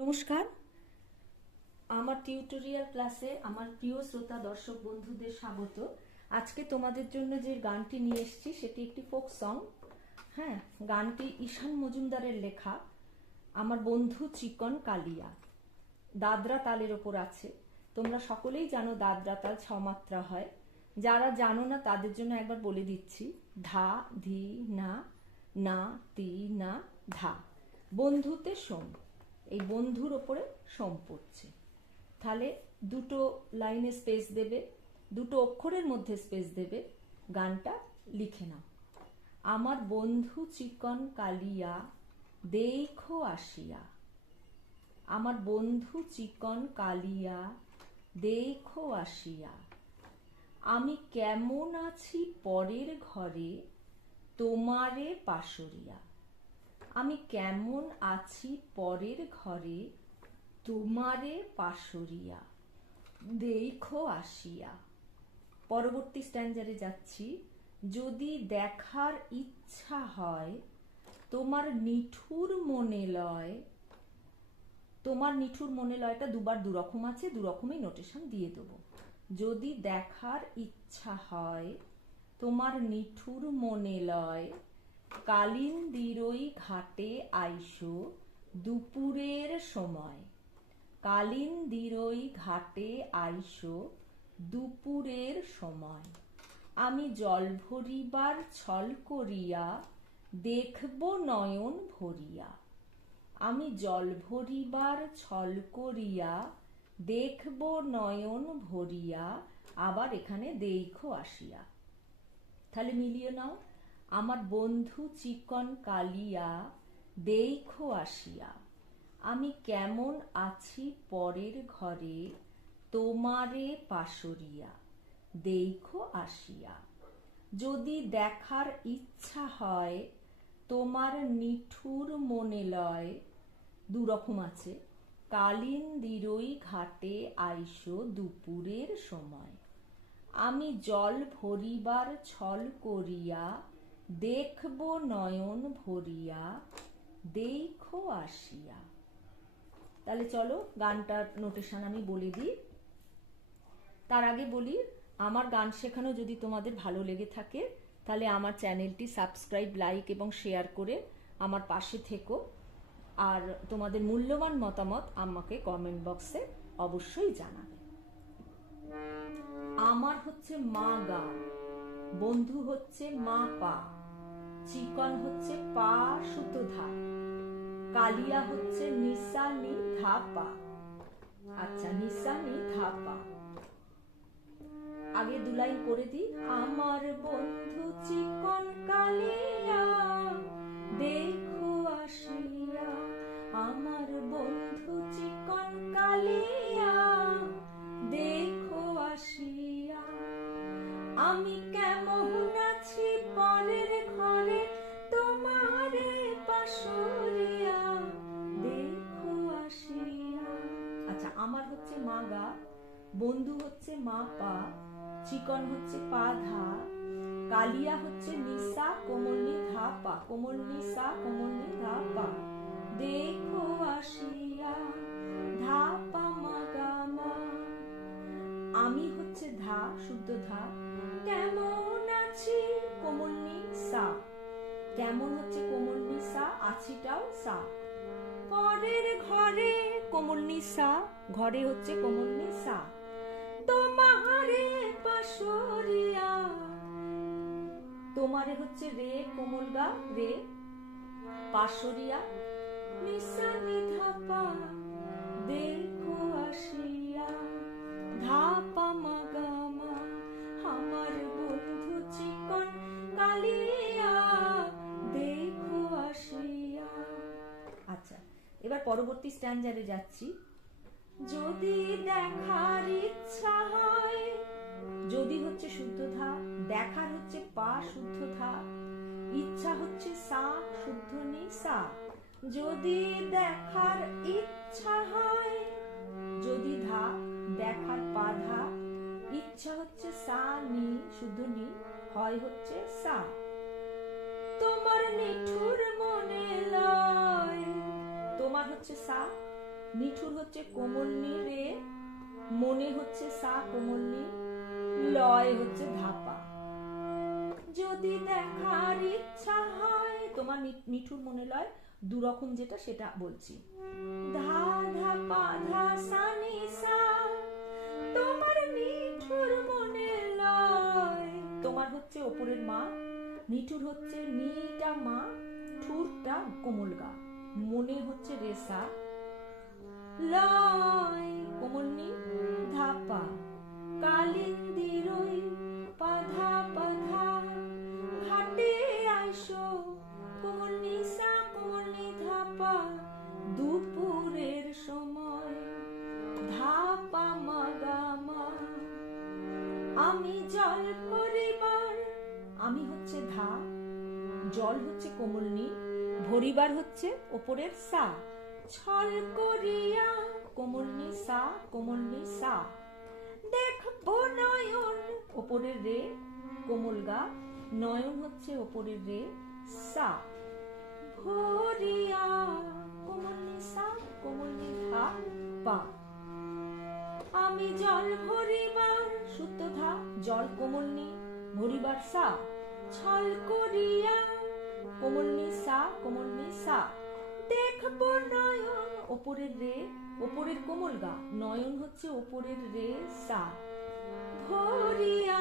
নমস্কার। আমার টিউটোরিয়াল ক্লাসে আমার প্রিয় শ্রোতা, দর্শক, বন্ধুদের স্বাগত। আজকে তোমাদের জন্য যে গানটি নিয়ে এসেছি, সেটি একটি ফোক সং। হ্যাঁ গানটি ঈশান মজুমদারের লেখা, আমার বন্ধু চিকন কালিয়া। দাদরা তালের ওপর আছে। তোমরা সকলেই জানো দাদরা তাল ছমাত্রা হয়। যারা জানো না, তাদের জন্য একবার বলে দিচ্ছি। ধা, ধি, না না, তি, না, ধা। বন্ধুতে সোম এই বন্ধুর ওপরে সোম পড়ছে। তাহলে দুটো লাইনে স্পেস দেবে, দুটো অক্ষরের মধ্যে স্পেস দেবে, গানটা লিখে নাও। আমার বন্ধু চিকন কালিয়া, দেখো আসিয়া। আমার বন্ধু চিকন কালিয়া, দেখো আসিয়া। আমি কেমন আছি পরের ঘরে, তোমারে পাশরিয়া। আমি কেমন আছি পরের ঘরে? তোমারে পাশরিয়া, দেখো আসিয়া। পরবর্তী স্ট্যান্ডারে যাচ্ছি। যদি দেখার ইচ্ছা হয়, তোমার নিঠুর মনে লয় তোমার নিঠুর মনে লয়টা দুবার দুরকম আছে, দুরকমই নোটেশন দিয়ে দেবো। যদি দেখার ইচ্ছা হয়, তোমার নিঠুর মনে লয় কালিন্দিরই ঘাটে আইসো দুপুরের সময়। কালিন্দিরই ঘাটে আইসো দুপুরের সময়। আমি জল ভরিবার ছল করিয়া দেখব নয়ন ভরিয়া। আমি জল ভরিবার ছল করিয়া দেখব নয়ন ভরিয়া, আবার এখানে দেখো আসিয়া। তাহলে মিলিয়ে নাও। আমার বন্ধু চিকন কালিয়া, দেখো আসিয়া, আমি কেমন আছি পরের ঘরে তোমারে পাশরিয়া, দেখো আসিয়া। যদি দেখার ইচ্ছা হয়, তোমার নিঠুর মনে লয়। দুরকম আছে। কালিন্দিরই ঘাটে আইসো দুপুরের সময়। আমি জল ভরিবার ছল করিয়া দেখব নয়ন ভরিয়া, দেখো আসিয়া। তাহলে চলো গানটার নোটেশন আমি বলে দিই। তার আগে বলি, আমার গান শেখানো যদি তোমাদের ভালো লেগে থাকে, তাহলে আমার চ্যানেলটি সাবস্ক্রাইব লাইক এবং শেয়ার করে আমার পাশে থেকো। আর তোমাদের মূল্যবান মতামত আমাকে কমেন্ট বক্সে অবশ্যই জানাবে। আমার হচ্ছে মা গা বন্ধু হচ্ছে মা পা। চিকন হচ্ছে পা সুতো ধা কালিয়া হচ্ছে নিশানি ধাপা। আচ্ছা নিশানি ধাপা। আগে দু লাইন করে দিই। আমার বন্ধু চিকন কালিয়া, দেখো আসিয়া, আমার বন্ধু চিকন কালিয়া, দেখো আসিয়া, আমি কেমন আছি পরের গা বন্ধু হচ্ছে মা পা, চিকন হচ্ছে পা ধা, কালিয়া হচ্ছে নিসা, কোমলনি ধা পা, কোমলনি সা, কোমলনি ধা পা। দেখো আসিয়া, ধা পা মা গা মা। আমি হচ্ছে ধা, শুদ্ধ ধা। কেমন আছি? কোমলনি সা। কেমন হচ্ছে কোমলনি সা? আছিটাও সা। পরের ঘরে কোমলনি সা ঘরে হচ্ছে কোমলনি সা তোমারে পাশরিয়া তোমারে হচ্ছে রে কোমল গা, রে পাশরিয়া নিশানি ধাপা দেখো আসিয়া, ধাপা মাগামা পরবর্তী স্ট্যান্ডারে যাচ্ছি। যদি দেখার ইচ্ছা হয়, যদি হচ্ছে শুদ্ধ ধা দেখার হচ্ছে পা শুদ্ধ ধা ইচ্ছা হচ্ছে সা শুদ্ধ নি সা। যদি দেখার ইচ্ছা হয়, যদি ধা, দেখার পা ধা, ইচ্ছা হচ্ছে সা নি, শুদ্ধ নি, হয় হচ্ছে সা। তোমার নিঠুর মনে লয় তোমার হচ্ছে সা, নিঠুর হচ্ছে কোমলনি রে মনে হচ্ছে সা কোমলনি, লয় হচ্ছে ধাপা। যদি দেখার ইচ্ছা হয়, তোমার নি- নিঠুর মনে লয় দু রকম যেটা সেটা বলছি। ধা ধা পা ধা সা, নি সা, তোমার নিঠুর মনে লয়। তোমার হচ্ছে ওপরের মা, নিঠুর হচ্ছে নিটা মা, ঠুরটা কোমল গা। মনে হচ্ছে রেসা। লয় ধাপা পাধা পাধা। ঘাটে আইসো, কোমলনি ধাপা দুপুরের সময় ধাপা মাগামা আমি জল পরিবার আমি হচ্ছে ধা জল হচ্ছে কোমলনি। ভরিবার হচ্ছে ওপরের সা। ছল করিয়া কোমলনি সা কোমলনি সা দেখব নয়ন, ওপরের রে, কোমল গা। নয়ন হচ্ছে ওপরের রে, সা। ভরিয়া কোমলনি সা কোমলনি ধা পা। আমি জল ভরিবার সুতো ধা জল কোমলনি ভরিবার সা। ছল করিয়া কোমলনি সা কোমলনি সা দেখব নয়ন ওপরের রে, ওপরের কোমল গা। নয়ন হচ্ছে ওপরের রে, সা। ভরিয়া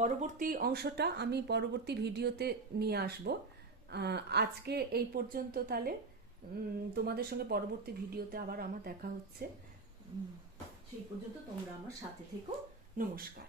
পরবর্তী অংশটা আমি পরবর্তী ভিডিওতে নিয়ে আসব। আজকে এই পর্যন্ত তাহলে। তোমাদের সঙ্গে পরবর্তী ভিডিওতে আবার আমার দেখা হচ্ছে। সেই পর্যন্ত তোমরা আমার সাথে থেকো। নমস্কার।